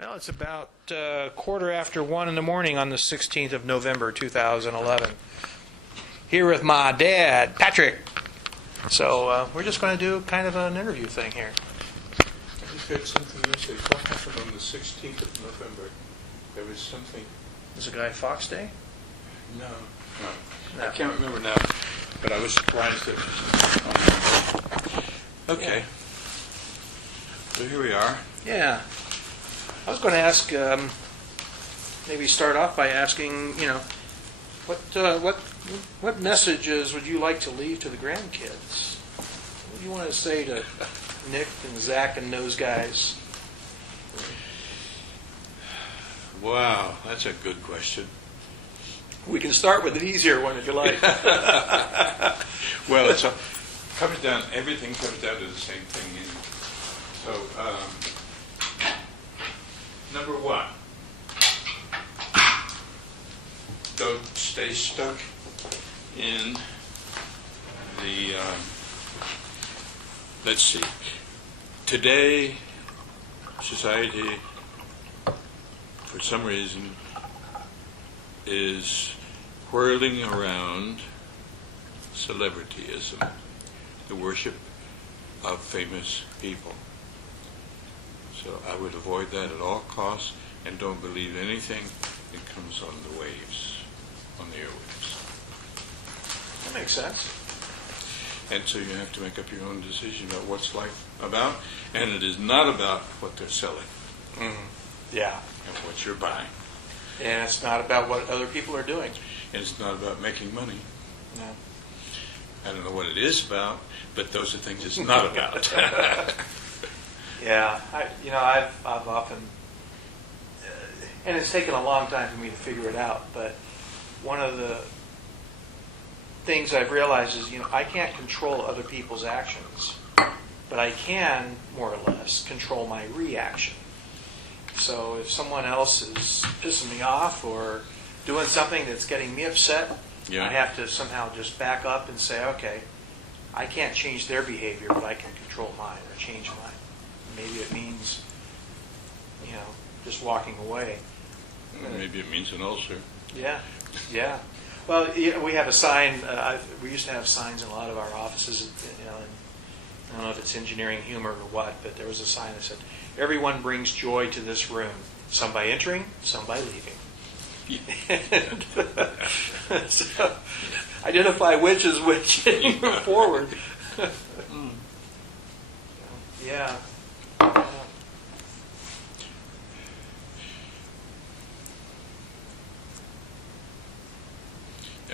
Well, it's about quarter after 1 in the morning on the 16th of November, 2011. Here with my dad, Patrick. So we're just going to do kind of an interview thing here. I just heard something yesterday. What happened on the 16th of November? There was something... Is it Guy Fawkes Day? No. No. I can't remember now, but I was surprised that... Okay. Yeah. So here we are. Yeah. I was going to ask, maybe start off by asking, what messages would you like to leave to the grandkids? What do you want to say to Nick and Zach and those guys? Wow, that's a good question. We can start with an easier one if you like. Well, everything comes down to the same thing. So, number one, don't stay stuck in the, let's see, today, society, for some reason, is whirling around celebrityism, the worship of famous people. So I would avoid that at all costs and don't believe anything that comes on the waves, on the airwaves. That makes sense. And so you have to make up your own decision about what's life about, and it is not about what they're selling. Mm-hmm. Yeah. And what you're buying. And it's not about what other people are doing. And it's not about making money. No. I don't know what it is about, but those are things it's not about. Yeah, I've often, and it's taken a long time for me to figure it out, but one of the things I've realized is, I can't control other people's actions, but I can, more or less, control my reaction. So if someone else is pissing me off or doing something that's getting me upset, Yeah. I have to somehow just back up and say, okay, I can't change their behavior, but I can control mine or change mine. Maybe it means, just walking away. Maybe it means an ulcer. Yeah, yeah. Well, we have a sign. We used to have signs in a lot of our offices. And I don't know if it's engineering humor or what, but there was a sign that said, "Everyone brings joy to this room. Some by entering, some by leaving." So, identify which is which and move forward. Yeah.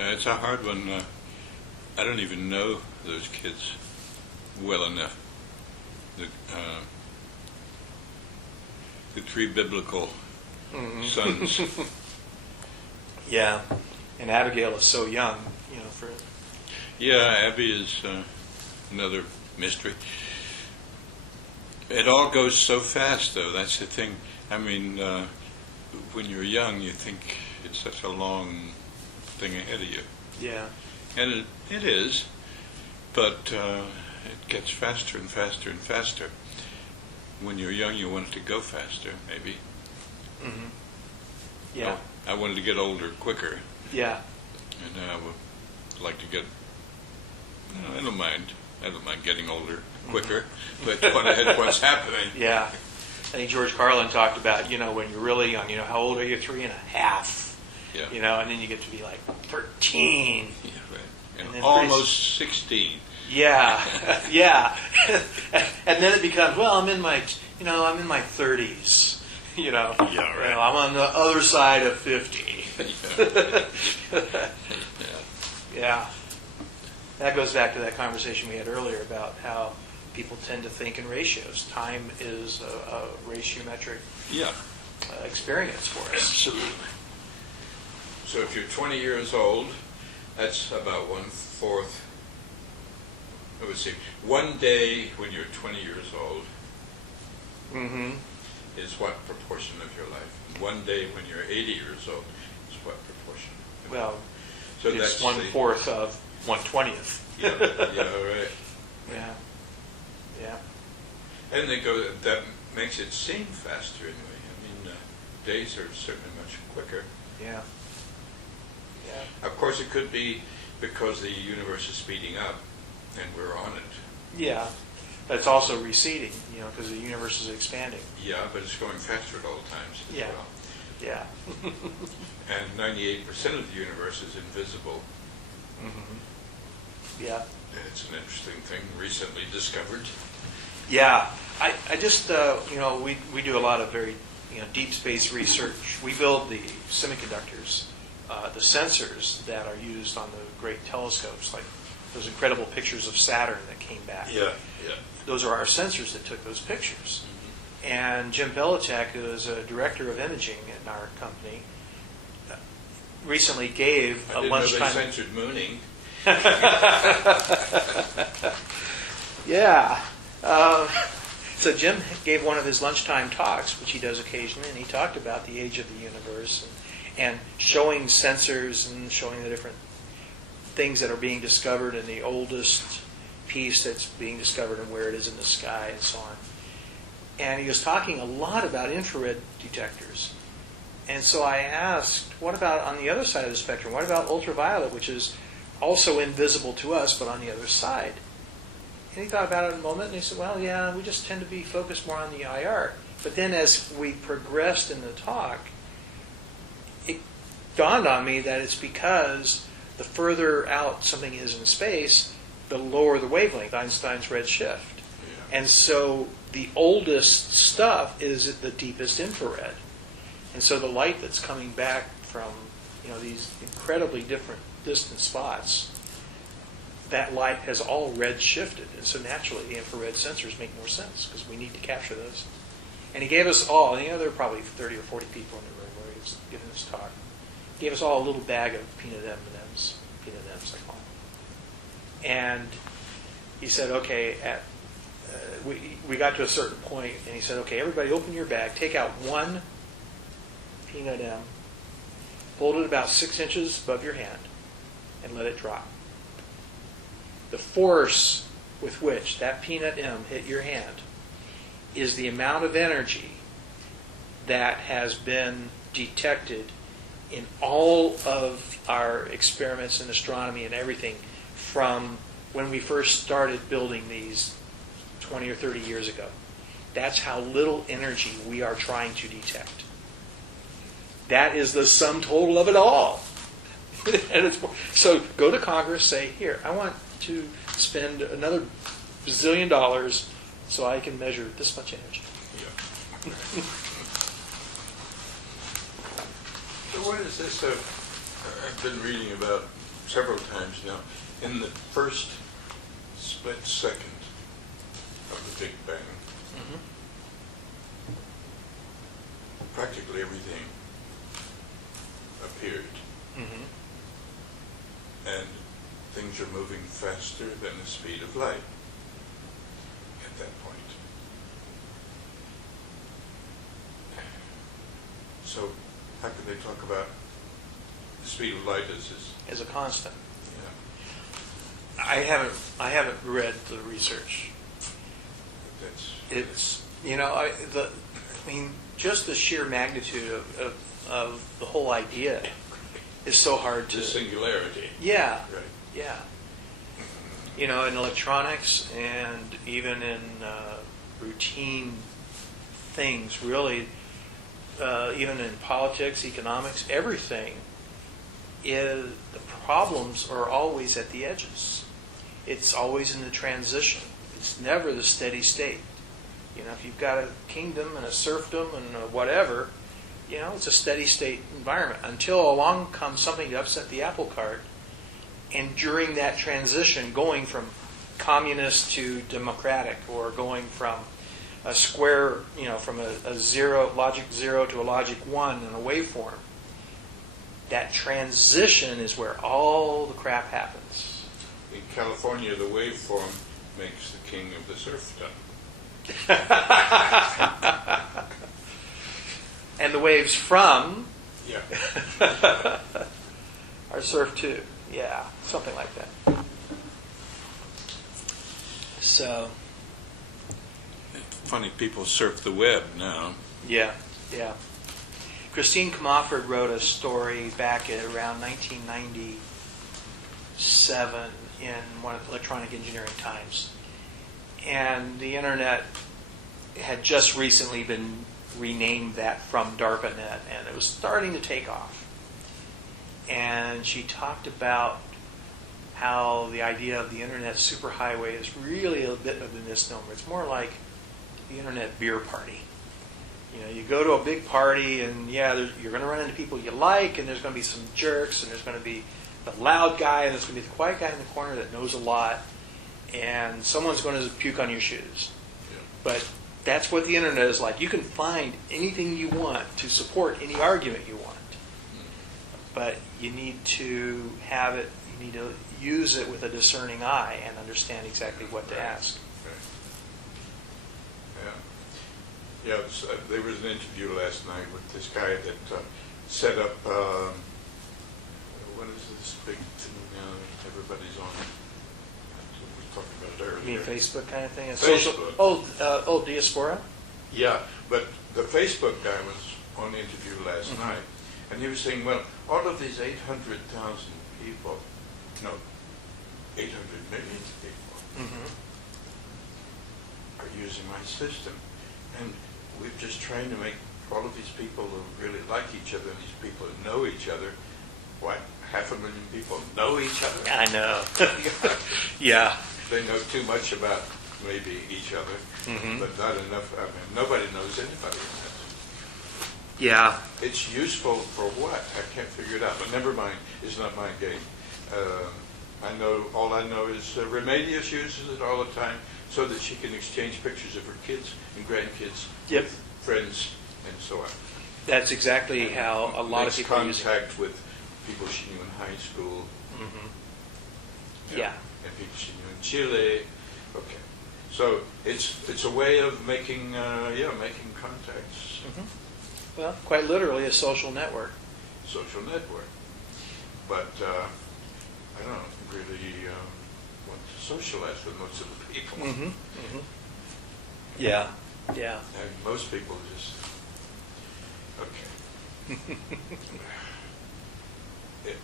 It's a hard one. I don't even know those kids well enough. The three biblical sons. Yeah. And Abigail is so young, for... Yeah, Abby is another mystery. It all goes so fast, though. That's the thing. I mean, when you're young, you think it's such a long thing ahead of you. Yeah. And it is, but it gets faster and faster and faster. When you're young, you want it to go faster, maybe. Mm-hmm. Yeah. I wanted to get older quicker. Yeah. And I would like to get... I don't mind getting older quicker, but what's happening. Yeah. I think George Carlin talked about, when you're really young, how old are you? 3.5. Yeah. And then you get to be like 13. Yeah, right. And then almost 16. Yeah. Yeah. And then it becomes, well, I'm in my 30s. Yeah, right. I'm on the other side of 50. Yeah. That goes back to that conversation we had earlier about how people tend to think in ratios. Time is a ratiometric experience for us. Absolutely. So if you're 20 years old, that's about 1/4. Let's see. One day when you're 20 years old is what proportion of your life? One day when you're 80 years old is what proportion? Well, so it's that's 1/4 of 1/20th. Yeah, right. Yeah. Yeah. And they go that makes it seem faster anyway. I mean, days are certainly much quicker. Yeah. Yeah. Of course, it could be because the universe is speeding up and we're on it. Yeah. But it's also receding, because the universe is expanding. Yeah, but it's going faster at all times as Yeah. well. Yeah. And 98% of the universe is invisible. Mm-hmm. Yeah. It's an interesting thing recently discovered. Yeah. I just, we do a lot of very, deep space research. We build the semiconductors, the sensors that are used on the great telescopes, like those incredible pictures of Saturn that came back. Yeah. Those are our sensors that took those pictures. And Jim Belichick, who is a director of imaging in our company, recently gave a lunchtime. I didn't know they censored mooning. Yeah. So Jim gave one of his lunchtime talks, which he does occasionally, and he talked about the age of the universe and showing sensors and showing the different things that are being discovered in the oldest piece that's being discovered and where it is in the sky and so on. And he was talking a lot about infrared detectors. And so I asked, what about on the other side of the spectrum? What about ultraviolet, which is also invisible to us, but on the other side? And he thought about it in a moment, and he said, well, yeah, we just tend to be focused more on the IR. But then as we progressed in the talk, it dawned on me that it's because the further out something is in space, the lower the wavelength, Einstein's redshift. Yeah. And so the oldest stuff is the deepest infrared. And so the light that's coming back from these incredibly different distant spots, that light has all red shifted. And so naturally the infrared sensors make more sense because we need to capture those. And he gave us all, there were probably 30 or 40 people in the room where he was giving this talk. He gave us all a little bag of peanut M&Ms, I call them. And he said, okay, we got to a certain point, and he said, okay, everybody open your bag, take out one peanut M, hold it about 6 inches above your hand, and let it drop. The force with which that peanut M hit your hand is the amount of energy that has been detected in all of our experiments in astronomy and everything from when we first started building these 20 or 30 years ago. That's how little energy we are trying to detect. That is the sum total of it all. So go to Congress, say, here, I want to spend another $bazillion so I can measure this much energy. Yeah. So what is this? I've been reading about several times now. In the first split second of the Big Bang, practically everything appeared. And things are moving faster than the speed of light at that point. So how can they talk about the speed of light As a constant. Yeah. I haven't read the research. It's just the sheer magnitude of the whole idea is so hard to. The singularity. Yeah. Right. Yeah. In electronics and even in routine things, really, even in politics, economics, everything, the problems are always at the edges. It's always in the transition. It's never the steady state. If you've got a kingdom and a serfdom and a whatever, it's a steady state environment until along comes something to upset the apple cart. And during that transition, going from communist to democratic, or going from a square, from a zero, logic 0 to a logic 1 in a waveform, that transition is where all the crap happens. In California, the waveform makes the king of the serfdom. And the waves from Yeah. are surf too. Yeah, something like that. So funny, people surf the web now. Yeah, yeah. Christine Comofford wrote a story back at around 1997 in one of the Electronic Engineering Times. And the internet had just recently been renamed that from DARPANet, and it was starting to take off. And she talked about how the idea of the internet superhighway is really a bit of a misnomer. It's more like the internet beer party. You know, you go to a big party, and yeah, you're going to run into people you like, and there's going to be some jerks, and there's going to be the loud guy, and there's going to be the quiet guy in the corner that knows a lot, and someone's going to puke on your shoes. Yeah. But that's what the internet is like. You can find anything you want to support any argument you want, but you need to have it. You need to use it with a discerning eye and understand exactly what to ask. Yeah, there was an interview last night with this guy that set up, what is this big thing everybody's on? We were talking about it earlier. You mean Facebook kind of thing? Facebook. Diaspora? Yeah, but the Facebook guy was on the interview last night, and he was saying, well, all of these 800,000 people, no, 800 million people are using my system. And we're just trying to make all of these people who really like each other, these people who know each other, what, 500,000 people know each other? I know. Yeah. They know too much about maybe each other, but not enough. I mean, nobody knows anybody in that. Yeah. It's useful for what? I can't figure it out. But never mind. It's not my game. All I know is Remedios uses it all the time so that she can exchange pictures of her kids and grandkids Yep. with friends and so on. That's exactly how a lot of people use it. Contact with people she knew in high school. Yeah. And people she knew in Chile. Okay. So it's a way of making making contacts. Well, quite literally a social network. Social network. But I don't really want to socialize with most of the people. Yeah. Yeah. And most people just, okay.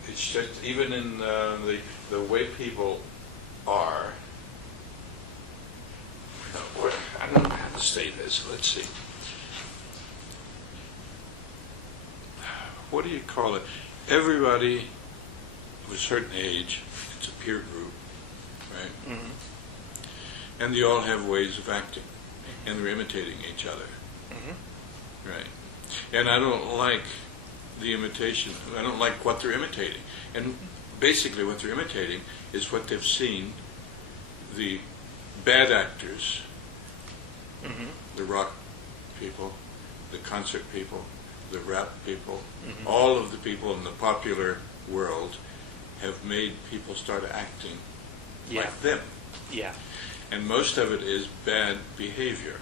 It's just, even in the way people are, I don't know how to say this, let's see. What do you call it? Everybody of a certain age, it's a peer group, right? And they all have ways of acting, and they're imitating each other, right? And I don't like the imitation. I don't like what they're imitating. And basically what they're imitating is what they've seen the bad actors, the rock people, the concert people, the rap people, all of the people in the popular world have made people start acting like them. Yeah. And most of it is bad behavior.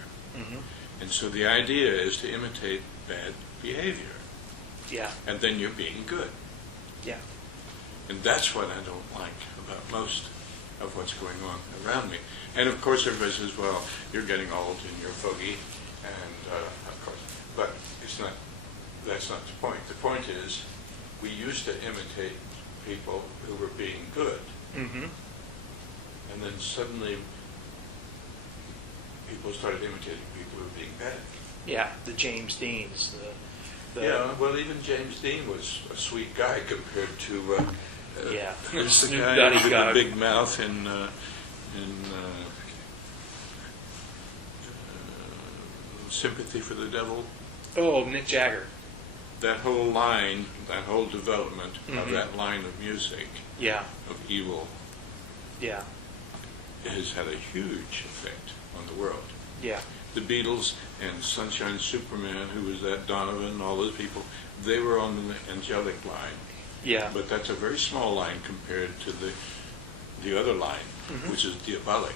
And so the idea is to imitate bad behavior. Yeah. And then you're being good. Yeah. And that's what I don't like about most of what's going on around me. And of course everybody says, well, you're getting old and you're fogey. And of course, but that's not the point. The point is, we used to imitate people who were being good. And then suddenly people started imitating people who were being bad. Yeah, the James Deans. Yeah, well, even James Dean was a sweet guy compared to who's the guy with the big mouth in Sympathy for the Devil. Oh, Mick Jagger. That whole line, that whole development of that line of music, of evil, has had a huge effect on the world. Yeah. The Beatles and Sunshine Superman, who was that Donovan, all those people, they were on the angelic line. Yeah. But that's a very small line compared to the other line, which is diabolic.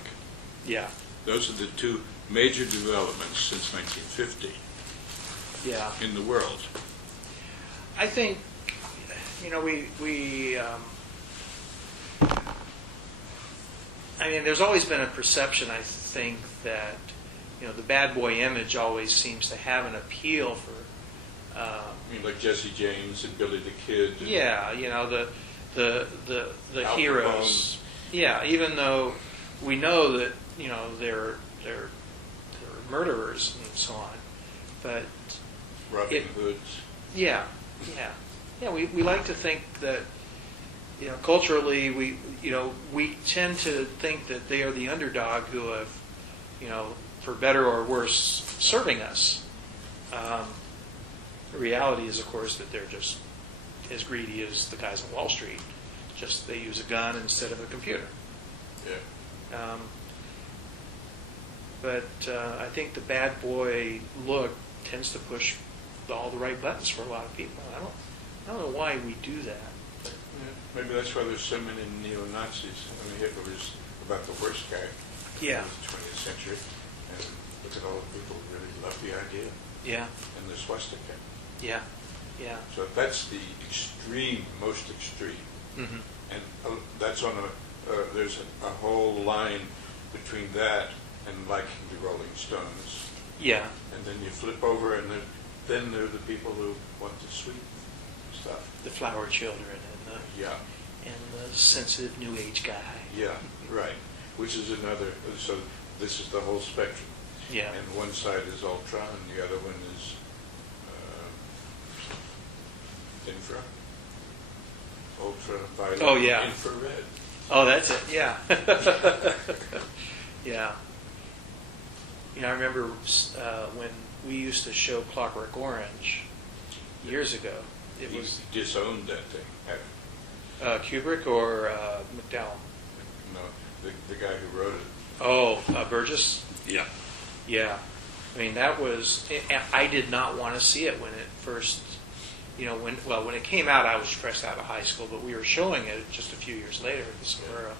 Yeah. Those are the two major developments since 1950 in the world. I think, I mean, there's always been a perception, I think, that the bad boy image always seems to have an appeal for. I mean, like Jesse James and Billy the Kid. And Yeah, the Al heroes. Yeah, even though we know that they're murderers and so on, but Robin Hoods. yeah, we like to think that culturally we tend to think that they are the underdog who have for better or worse serving us. The reality is, of course, that they're just as greedy as the guys on Wall Street. Just they use a gun instead of a computer. Yeah. But I think the bad boy look tends to push all the right buttons for a lot of people. I don't know why we do that. But, Maybe that's why there's so many neo-Nazis. I mean, Hitler was about the worst guy Yeah. of the 20th century. And look at all the people who really love the idea. Yeah, And the swastika. yeah. So that's the extreme, most extreme. Mm-hmm. And that's on there's a whole line between that and liking the Rolling Stones. Yeah, And then you flip over, and then there are the people who want the sweet stuff. the flower children Yeah, and the sensitive New Age guy. yeah, right. Which is another. So this is the whole spectrum. Yeah, And one side is ultra, and the other one is infra. Ultraviolet. Oh, yeah. Infrared. oh, that's it. Yeah, yeah. I remember when we used to show Clockwork Orange years ago. It He was disowned that thing. Kubrick or McDowell. No, the guy who wrote it. Oh, Burgess. Yeah. Yeah, I mean that was. I did not want to see it when it first. When it came out, I was fresh out of high school, but we were showing it just a few years later at the Square,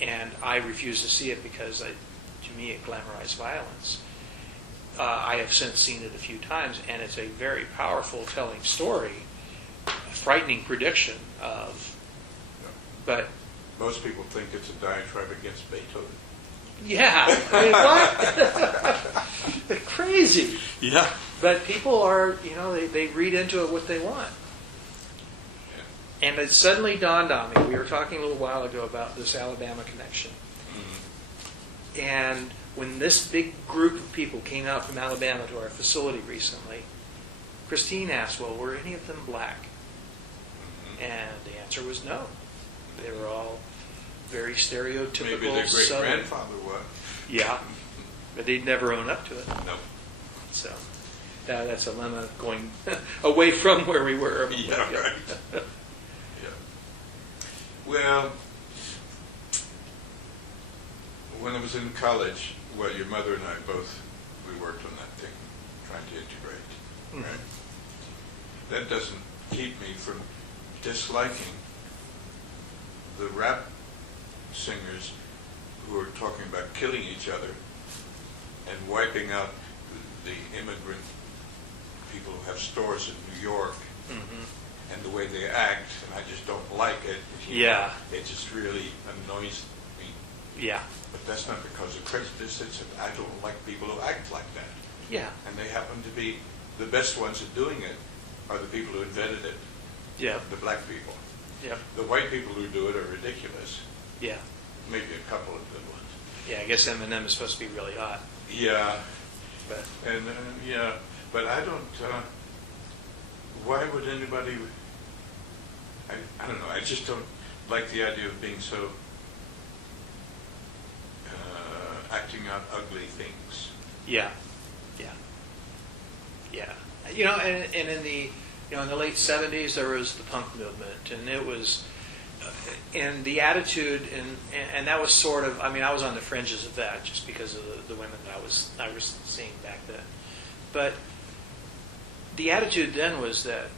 and I refused to see it because, to me, it glamorized violence. I have since seen it a few times, and it's a very powerful telling story, a frightening prediction of. But Most people think it's a diatribe against Beethoven. yeah, I mean what? They're crazy. Yeah. But people are, they read into it what they want. And it suddenly dawned on me, we were talking a little while ago about this Alabama connection. Mm-hmm. And when this big group of people came out from Alabama to our facility recently, Christine asked, well, were any of them black? Mm-hmm. And the answer was no. They were all very stereotypical. Maybe their Southern. great-grandfather was. Yeah, but they'd never own up to it. No. So that's a lemma going away from where we were. Yeah, right. Yeah. Well, when I was in college, your mother and I both, we worked on that thing, trying to integrate, Mhm. right? That doesn't keep me from disliking the rap singers who are talking about killing each other and wiping out the immigrant people who have stores in New York Mhm. and the way they act, and I just don't like it. Yeah. It just really annoys me. Yeah. But that's not because of prejudice, it's that I don't like people who act like that. Yeah. And they happen to be the best ones at doing it are the people who invented it, Yeah. the black people. Yeah. The white people who do it are ridiculous. Yeah. Maybe a couple of good ones. Yeah. I guess Eminem is supposed to be really hot, Yeah, but and but I don't. Why would anybody? I don't know. I just don't like the idea of being so acting out ugly things. yeah. Yeah. Yeah. And in the in the late '70s there was the punk movement, and it was. And the attitude, and that was sort of, I was on the fringes of that just because of the women that I was seeing back then. But the attitude then was that,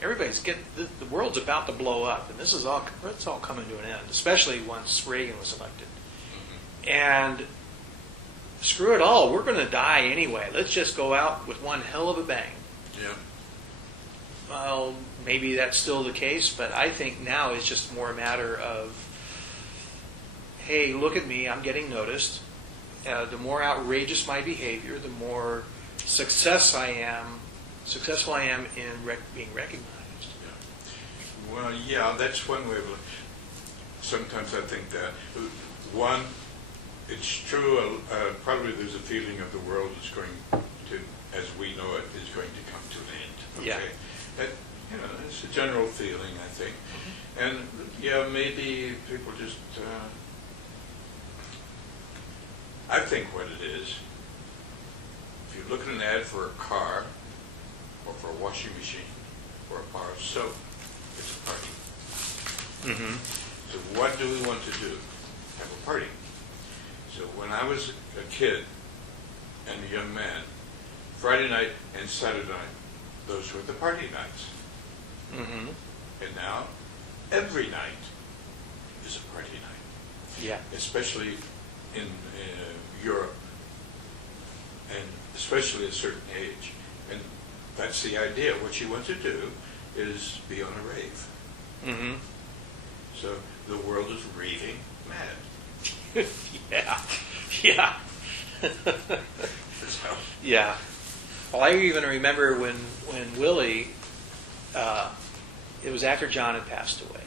everybody's the world's about to blow up, and it's all coming to an end, especially once Reagan was elected. And screw it all, we're going to die anyway. Let's just go out with one hell of a bang. Yeah. Well, maybe that's still the case, but I think now it's just more a matter of, hey, look at me, I'm getting noticed, the more outrageous my behavior, the more successful I am in being recognized. Yeah. Well, yeah, that's one way of looking. Sometimes I think that, one, it's true, probably there's a feeling of the world is going to, as we know it, is going to come to an end. Okay? Yeah. That, it's a general feeling, I think. And, yeah, maybe people just, I think what it is, if you look at an ad for a car, or for a washing machine, or a bar of soap, it's a party. Mm-hmm. So what do we want to do? Have a party. So when I was a kid and a young man, Friday night and Saturday night, those were the party nights. Mm-hmm. And now, every night is a party night. Yeah. Especially in Europe, and especially at a certain age. And that's the idea. What you want to do is be on a rave. Mm-hmm. So the world is raving mad. Yeah. Yeah. So, Yeah. Well, I even remember when Willie, it was after John had passed away,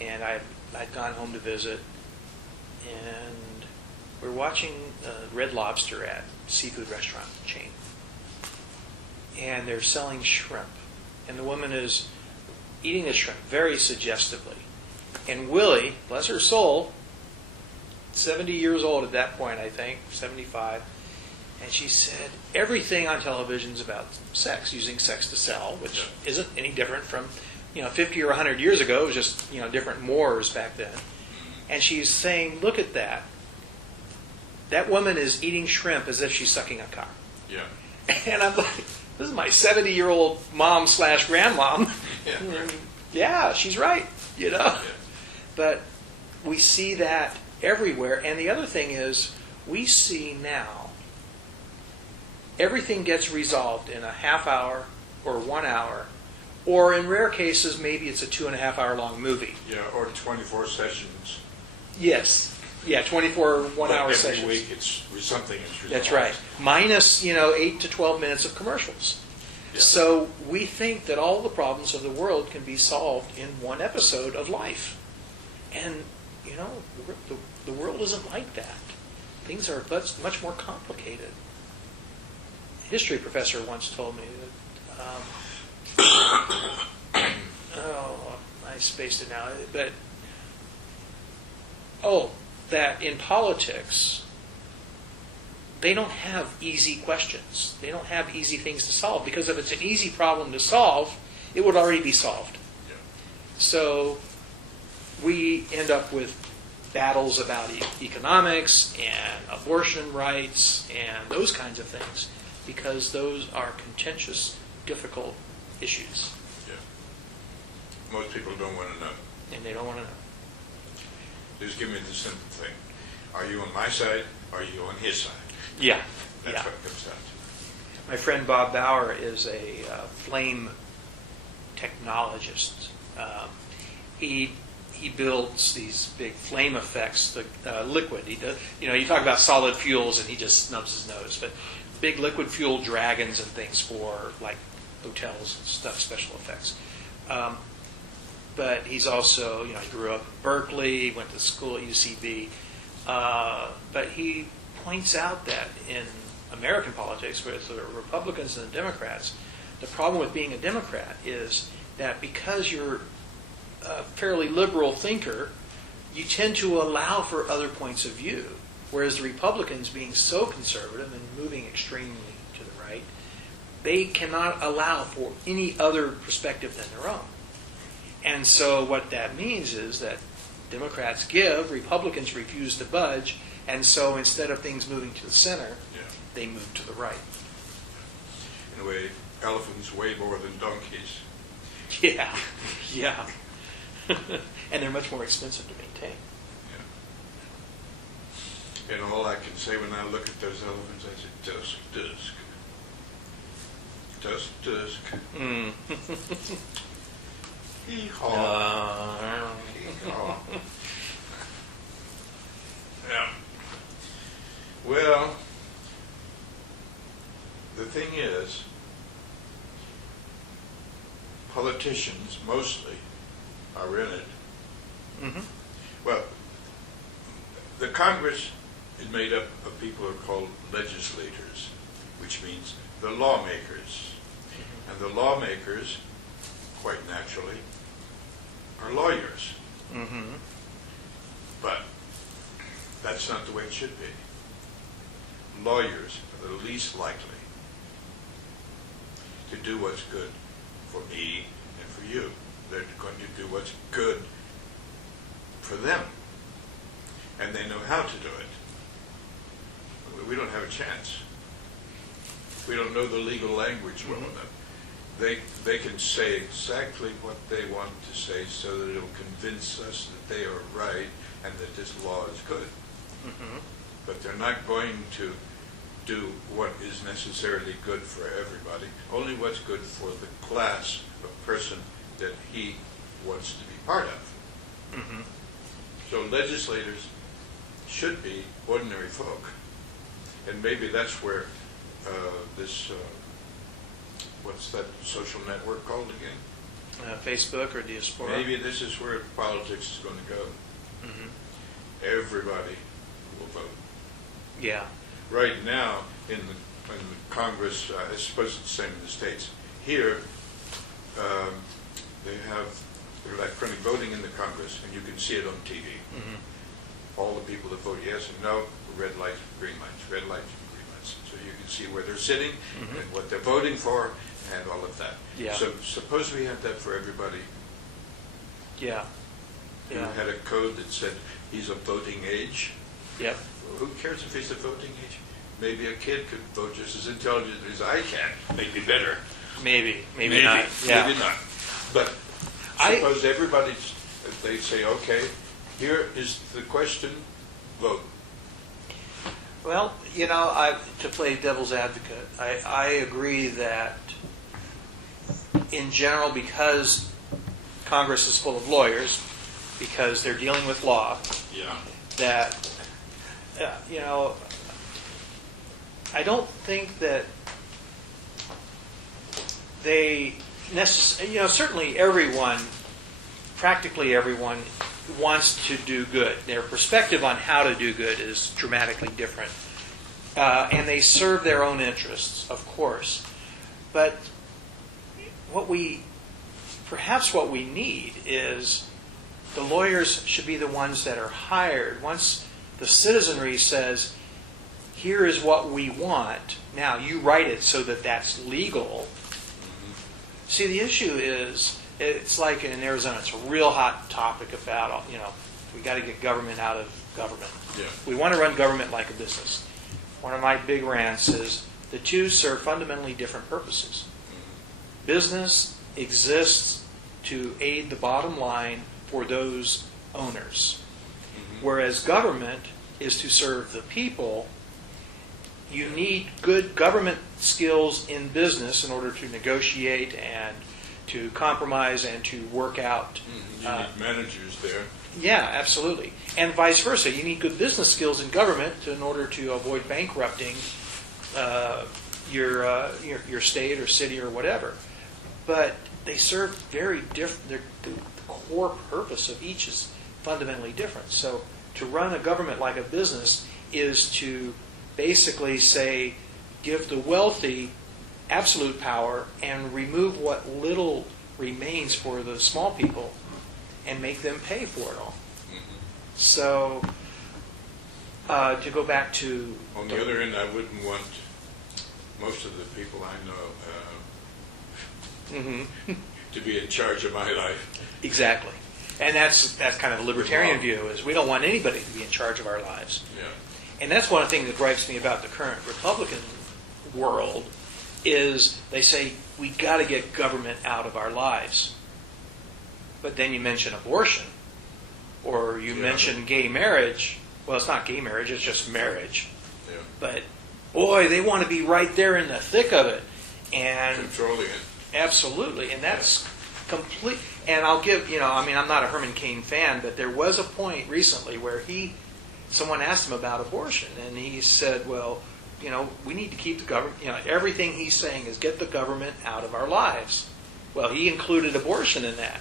and I'd gone home to visit, and we're watching Red Lobster at seafood restaurant chain, and they're selling shrimp, and the woman is eating the shrimp very suggestively, and Willie, bless her soul, 70 years old at that point, I think, 75. And she said, everything on television is about sex, using sex to sell, which isn't any different from, 50 or 100 years ago. It was just, different mores back then. And she's saying, look at that. That woman is eating shrimp as if she's sucking a cock. yeah. And I'm like, this is my 70-year-old mom/grandmom. Yeah. Right. Yeah, she's right, Yeah. But we see that everywhere. And the other thing is, we see now, everything gets resolved in a half hour or 1 hour, or in rare cases, maybe it's a 2.5 hour long movie. Yeah, or 24 sessions. Yes. Yeah, 24 one-hour Every sessions. week something is resolved. That's right. Minus, 8 to 12 minutes of commercials. Yeah. So we think that all the problems of the world can be solved in one episode of life. And, the world isn't like that. Things are much more complicated. A history professor once told me that, I spaced it now, but, that in politics, they don't have easy questions. They don't have easy things to solve, because if it's an easy problem to solve, it would already be solved. Yeah. So we end up with battles about economics and abortion rights and those kinds of things, because those are contentious, difficult issues. Yeah. Most people don't want to know. And they don't want to know. Just give me the simple thing. Are you on my side? Or are you on his side? Yeah. That's Yeah. what it comes down to. My friend Bob Bauer is a flame technologist. He builds these big flame effects, the liquid. He does, you talk about solid fuels, and he just snubs his nose. But big liquid fuel dragons and things for like hotels and stuff, special effects. But he's also, he grew up in Berkeley, went to school at UCB. But he points out that in American politics, with the Republicans and the Democrats, the problem with being a Democrat is that because you're a fairly liberal thinker, you tend to allow for other points of view. Whereas the Republicans, being so conservative and moving extremely to the right, they cannot allow for any other perspective than their own. And so what that means is that Democrats give, Republicans refuse to budge, and so instead of things moving to the center, they move to the right. In a way, elephants weigh more than donkeys. Yeah, yeah. And they're much more expensive to maintain. Yeah. And all I can say when I look at those elephants, I say, dusk, dusk. Dusk, dusk. Mm. Hee-haw. Hee-haw. Yeah. Well, the thing is, politicians mostly are in it. Mm-hmm. Well, the Congress is made up of people who are called legislators, which means the lawmakers. And the lawmakers, quite naturally, are lawyers. Mm-hmm. But that's not the way it should be. Lawyers are the least likely to do what's good for me and for you. They're going to do what's good for them. And they know how to do it. We don't have a chance. We don't know the legal language well enough. They can say exactly what they want to say so that it'll convince us that they are right and that this law is good. Mm-hmm. But they're not going to do what is necessarily good for everybody, only what's good for the class of person that he wants to be part of. Mm-hmm. So legislators should be ordinary folk. And maybe that's where this, what's that social network called again? Facebook or diaspora. Maybe this is where politics is going to go. Mm-hmm. Everybody will vote. Yeah. Right now, in the Congress, I suppose it's the same in the States. Here, they have electronic voting in the Congress, and you can see it on TV. Mm-hmm. All the people that vote yes and no, red lights, green lights, red lights, green lights. So you can see where they're sitting Mm-hmm. and what they're voting for and all of that. Yeah. So suppose we had that for everybody. Yeah. You Yeah. had a code that said he's of voting age. Yep. Well, who cares if he's of voting age? Maybe a kid could vote just as intelligent as I can. Maybe better. Maybe not. Yeah. Maybe not. But suppose everybody, they say, okay, here is the question, vote. Well, to play devil's advocate, I agree that in general, because Congress is full of lawyers, because they're dealing with law, Yeah. that, I don't think that they certainly everyone, practically everyone, wants to do good. Their perspective on how to do good is dramatically different. And they serve their own interests, of course. But perhaps what we need is the lawyers should be the ones that are hired. Once the citizenry says, here is what we want, now you write it so that that's legal. See, the issue is, it's like in Arizona, it's a real hot topic about, we got to get government out of government. Yeah. We want to run government like a business. One of my big rants is the two serve fundamentally different purposes. Business exists to aid the bottom line for those owners, whereas government is to serve the people. You need good government skills in business in order to negotiate and to compromise and to work out. You need managers there. Yeah, absolutely. And vice versa. You need good business skills in government in order to avoid bankrupting your state or city or whatever. But they serve very different. The core purpose of each is fundamentally different. So to run a government like a business is to basically say, give the wealthy absolute power and remove what little remains for the small people and make them pay for it all. So, to go back to... On the other hand, I wouldn't want most of the people I know to be in charge of my life. Exactly. And that's kind of the libertarian view, is we don't want anybody to be in charge of our lives. Yeah. And that's one of the things that gripes me about the current Republican world, is they say, we got to get government out of our lives. But then you mention abortion, or you mention gay marriage. Well, it's not gay marriage, it's just marriage. Yeah. But, boy, they want to be right there in the thick of it. And Controlling it. absolutely, and that's complete. And I'll give, I'm not a Herman Cain fan, but there was a point recently where he someone asked him about abortion, and he said, well, we need to keep the government, everything he's saying is get the government out of our lives. Well, he included abortion in that.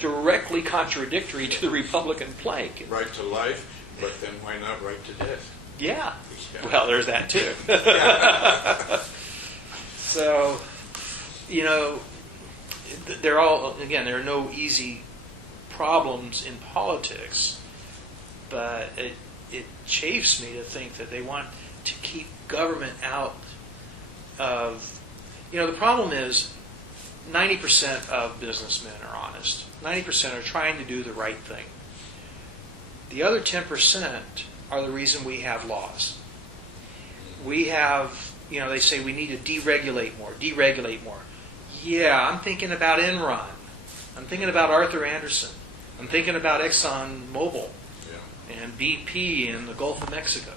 Directly contradictory to the Republican plank. Right to life, but then why not right to death? Yeah. Well, there's that too. So, there are no easy problems in politics, but it chafes me to think that they want to keep government out of, the problem is 90% of businessmen are honest. 90% are trying to do the right thing. The other 10% are the reason we have laws. We have, they say we need to deregulate more. Yeah, I'm thinking about Enron. I'm thinking about Arthur Andersen. I'm thinking about Exxon Mobil and BP in the Gulf of Mexico.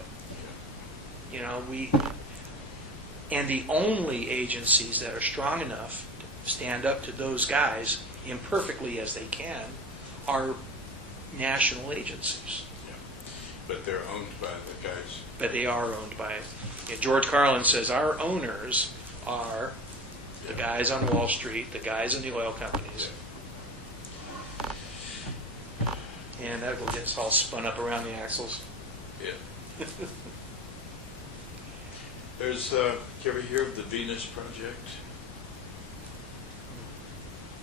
And the only agencies that are strong enough to stand up to those guys, imperfectly as they can, are national agencies. Yeah. But they're owned by the guys. But they are owned by, George Carlin says our owners are the guys on Wall Street, the guys in the oil companies. Yeah. And that will get us all spun up around the axles. Yeah. There's, you ever hear of the Venus Project?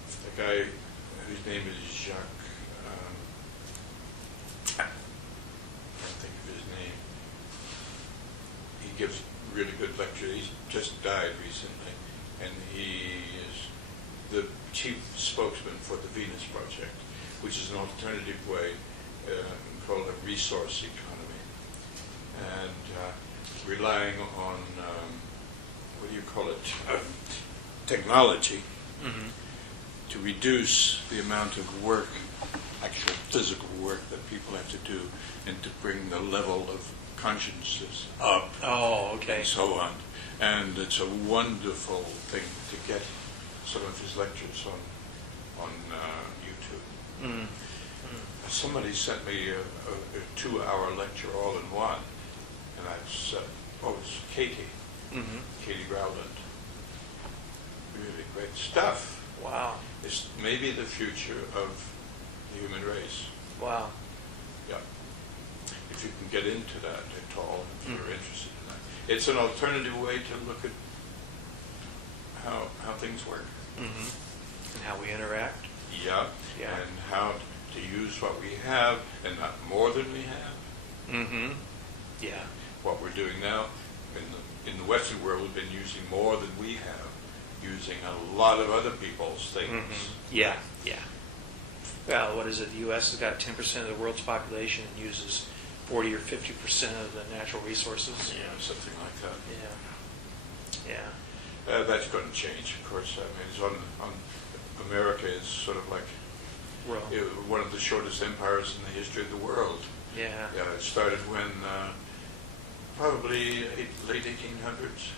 The guy whose name is Jacques, I can't think of his name. He gives really good lectures. He's just died recently, and he is the chief spokesman for the Venus Project, which is an alternative way called a resource economy, and relying on, what do you call it, technology, to reduce the amount of work, actual physical work that people have to do, and to bring the level of consciousness up. Oh, okay. And so on. And it's a wonderful thing to get some of his lectures on YouTube. Mm. Somebody sent me a 2-hour lecture all in one, and I said, it's Katie, Katie Rowland. Really great stuff. Wow. It's maybe the future of the human race. Wow. Yeah. If you can get into that at all, if you're interested in that. It's an alternative way to look at how things work. And how we interact. Yeah. Yeah. And how to use what we have and not more than we have. Yeah. What we're doing now in the Western world, we've been using more than we have, using a lot of other people's things. Yeah. Well, what is it? The U.S. has got 10% of the world's population and uses 40 or 50% of the natural resources. Yeah, something like that. Yeah. That's going to change, of course. I mean, it's on America is sort of like one of the shortest empires in the history of the world. Yeah. Yeah, it started when probably late 1800s,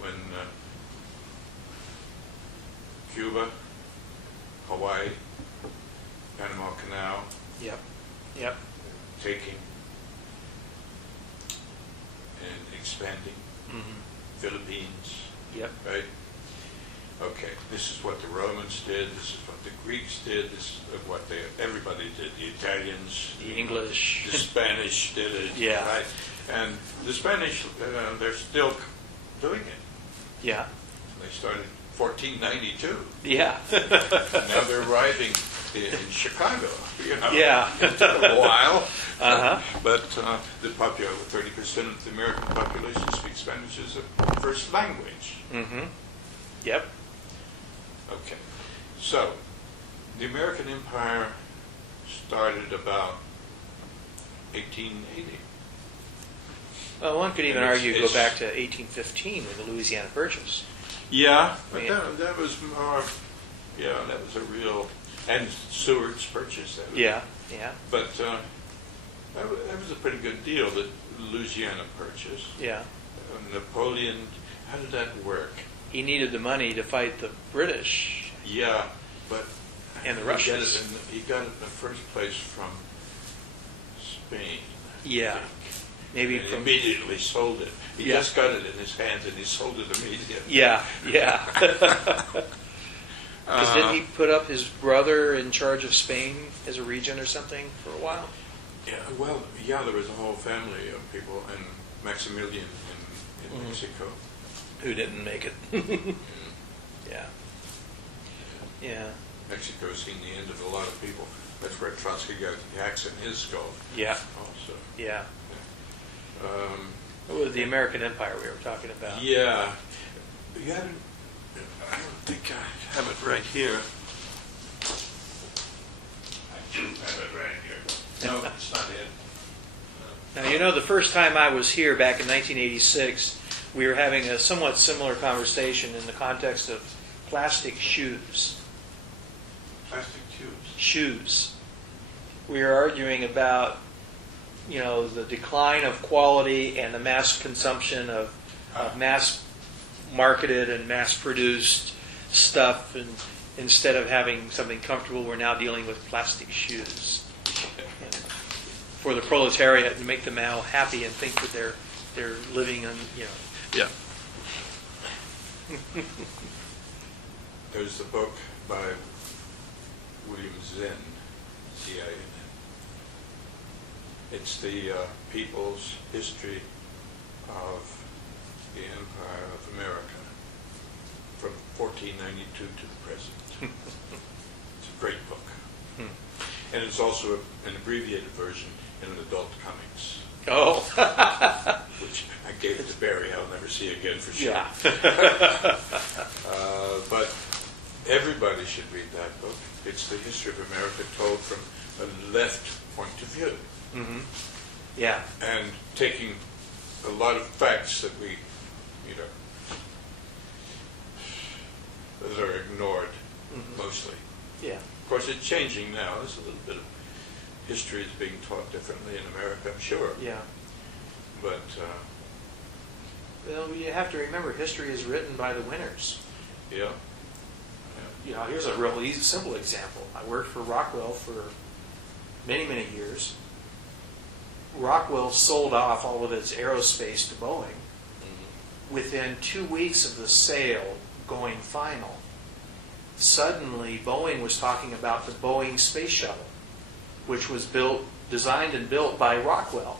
when Cuba, Hawaii, Panama Canal, Yep. taking and expanding, Philippines, Yep. right? Okay, this is what the Romans did, this is what the Greeks did, this is what everybody did, the Italians, The English. the Spanish did it, Yeah. right? And the Spanish, they're still doing it. Yeah. They started 1492. Yeah. And now they're arriving in Chicago. Yeah. It took a while. Uh-huh. But the 30% of the American population speaks Spanish as a first language. Yep. Okay. So, the American Empire started about 1880. Well, one could even And argue go it's- back to 1815 with the Louisiana Purchase. Yeah, but Yeah. that was more, that was a real, and Seward's Purchase. That was, Yeah. But that was a pretty good deal, the Louisiana Purchase. Yeah. Napoleon, how did that work? He needed the money to fight the British. Yeah, but And the he Russians. He got it in the first place from Spain. Yeah. Maybe And he from... immediately sold it. He Yeah. just got it in his hands and he sold it immediately. Yeah, yeah. Because didn't he put up his brother in charge of Spain as a regent or something for a while? Yeah, there was a whole family of people, and Maximilian in Mexico. Who didn't make it. Yeah. Yeah. Mexico's seen the end of a lot of people. That's where Trotsky got the axe in his skull. Yeah. Also. Yeah. Um, The American Empire we were talking about. yeah. You haven't. I don't think I have it right here. I do have it right here. No, it's not it. Now, you know, the first time I was here back in 1986, we were having a somewhat similar conversation in the context of plastic shoes. Plastic tubes. Shoes. We were arguing about, you know, the decline of quality and the mass consumption of mass marketed and mass produced stuff, and instead of having something comfortable, we're now dealing with plastic shoes. For the proletariat, and make them now happy and think that they're living on, you know. Yeah. There's the book by William Zen, Z-I-N-N. It's the people's history of the Empire of America from 1492 to the present. It's a great book. And it's also an abbreviated version in an adult comics, Oh. which I gave it to Barry. I'll never see again for sure. Yeah. But everybody should read that book. It's the history of America told from a left point of view. Mm-hmm. Yeah. And taking a lot of facts that we, that are ignored mostly. Yeah. Of course, it's changing now. There's a little bit of history is being taught differently in America, I'm sure. Yeah. But Well, you have to remember, history is written by the winners. yeah, You know, here's a real easy, simple example. I worked for Rockwell for many, many years. Rockwell sold off all of its aerospace to Boeing. Within 2 weeks of the sale going final, suddenly Boeing was talking about the Boeing space shuttle, which was designed and built by Rockwell.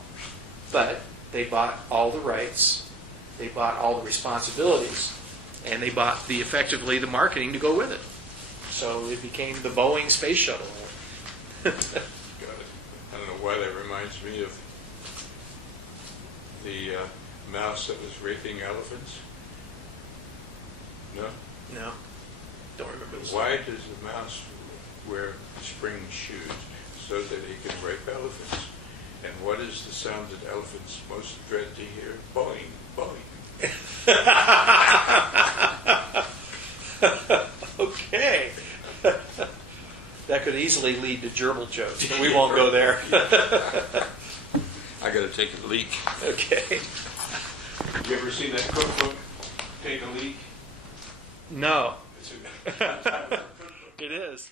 But they bought all the rights, they bought all the responsibilities, and they bought effectively the marketing to go with it. So it became the Boeing space shuttle. got it. I don't know why that reminds me of the mouse that was raping elephants. No? No, don't remember this. Why does the mouse wear spring shoes? So that he can rape elephants. And what is the sound that elephants most dread to hear? Boing, boing. Okay. That could easily lead to gerbil jokes, but we won't go there. I got to take a leak. Okay. You ever seen that cookbook, Take a Leak? No, It's a it is.